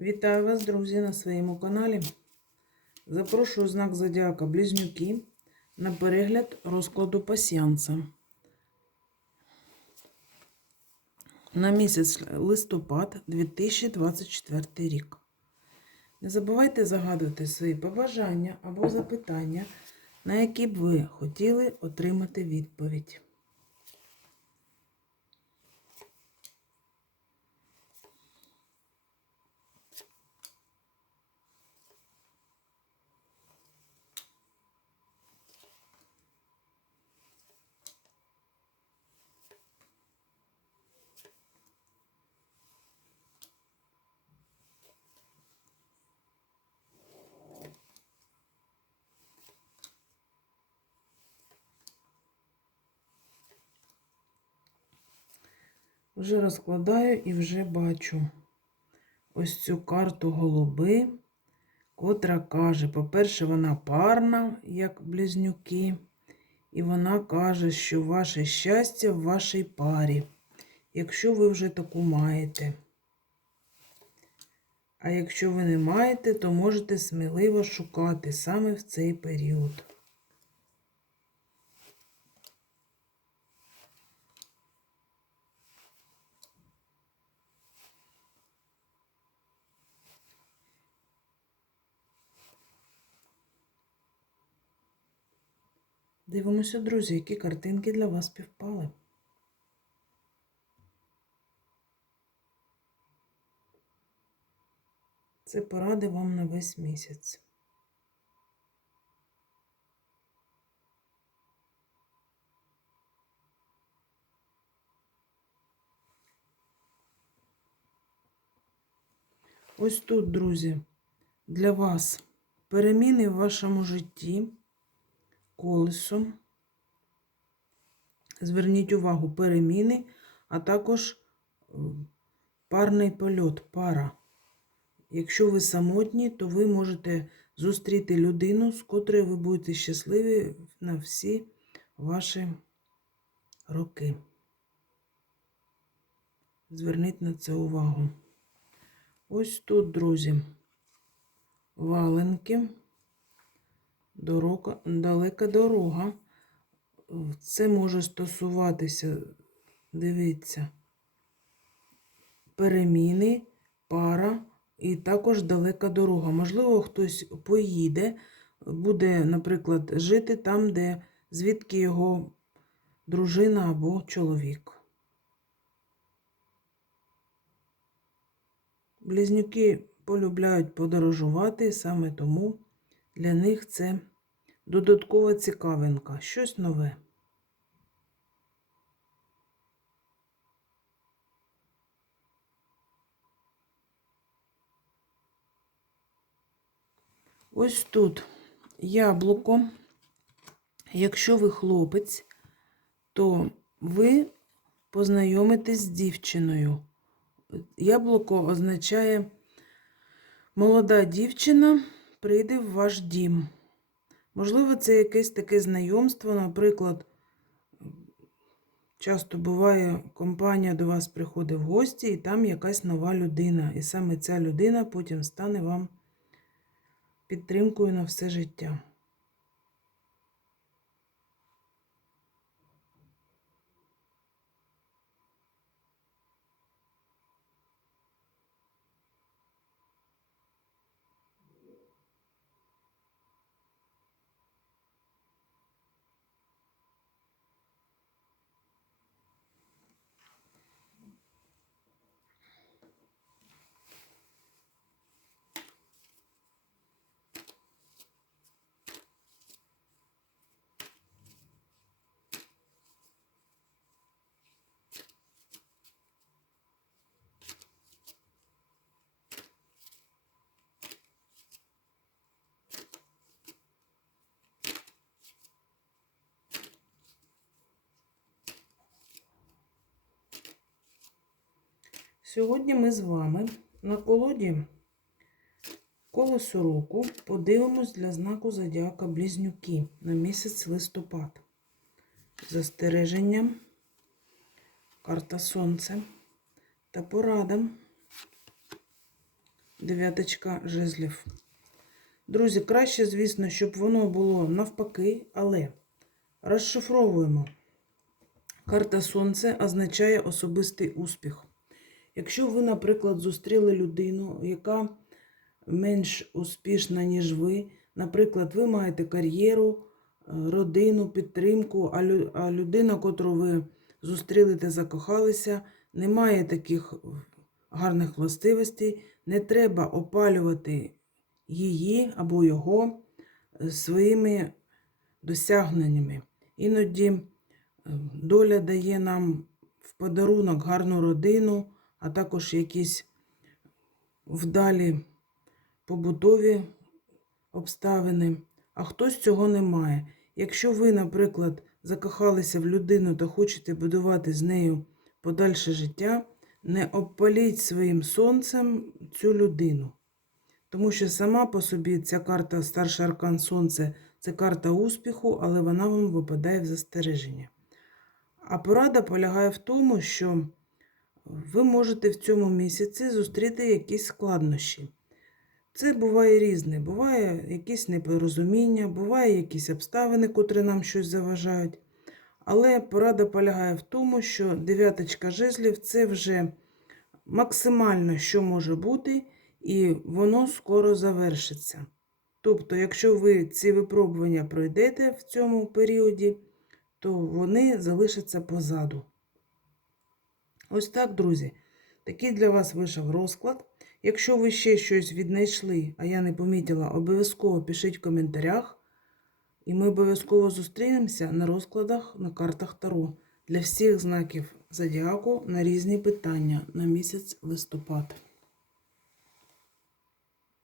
Вітаю вас, друзі, на своєму каналі. Запрошую знак Зодіака Близнюки на перегляд розкладу пасіанса. На місяць листопад 2024 рік. Не забувайте загадувати свої побажання або запитання, на які б ви хотіли отримати відповідь. Вже розкладаю і вже бачу ось цю карту голуби, котра каже, по-перше, вона парна, як близнюки, і вона каже, що ваше щастя в вашій парі, якщо ви вже таку маєте. А якщо ви не маєте, то можете сміливо шукати саме в цей період. Дивимося, друзі, які картинки для вас співпали. Це поради вам на весь місяць. Ось тут, друзі, для вас переміни в вашому житті колесо. Зверніть увагу, переміни, а також е, парний польот, пара. Якщо ви самотні, то ви можете зустріти людину, з котрою ви будете щасливі на всі ваші роки. Зверніть на це увагу. Ось тут, друзі, валенки, дорога, далека дорога. Це може стосуватися, дивіться, переміни, пара і також далека дорога. Можливо, хтось поїде, буде, наприклад, жити там, де звідки його дружина або чоловік. Близнюки полюбляють подорожувати, саме тому для них це додаткова цікавинка, щось нове. Ось тут яблуко. Якщо ви хлопець, то ви познайомитесь з дівчиною. Яблуко означає молода дівчина прийде в ваш дім. Можливо, це якесь таке знайомство, наприклад, часто буває, компанія до вас приходить в гості, і там якась нова людина. І саме ця людина потім стане вам підтримкою на все життя. Сьогодні ми з вами на колоді колесо року подивимось для знаку Зодіака Близнюки на місяць листопад. Застереження, карта Сонце та порада дев'яточка жезлів. Друзі, краще, звісно, щоб воно було навпаки, але розшифровуємо. Карта Сонце означає особистий успіх. Якщо ви, наприклад, зустріли людину, яка менш успішна, ніж ви, наприклад, ви маєте кар'єру, е, родину, підтримку, а людина, котру ви зустріли та закохалися, не має таких гарних властивостей, не треба опалювати її або його е, своїми досягненнями. Іноді е, доля дає нам в подарунок гарну родину, а також якісь вдалі побутові обставини, а хтось цього не має. Якщо ви, наприклад, закохалися в людину та хочете будувати з нею подальше життя, не обпаліть своїм сонцем цю людину. Тому що сама по собі ця карта старший аркан Сонце це карта успіху, але вона вам випадає в застереження. А порада полягає в тому, що ви можете в цьому місяці зустріти якісь складнощі. Це буває різне. Буває якісь непорозуміння, буває якісь обставини, котрі нам щось заважають. Але порада полягає в тому, що дев'яточка жезлів це вже максимально, що може бути, і воно скоро завершиться. Тобто, якщо ви ці випробування пройдете в цьому періоді, то вони залишаться позаду. Ось так, друзі. Такий для вас вийшов розклад. Якщо ви ще щось віднайшли, а я не помітила, обов'язково пишіть в коментарях. І ми обов'язково зустрінемося на розкладах на картах Таро для всіх знаків зодіаку на різні питання на місяць листопад.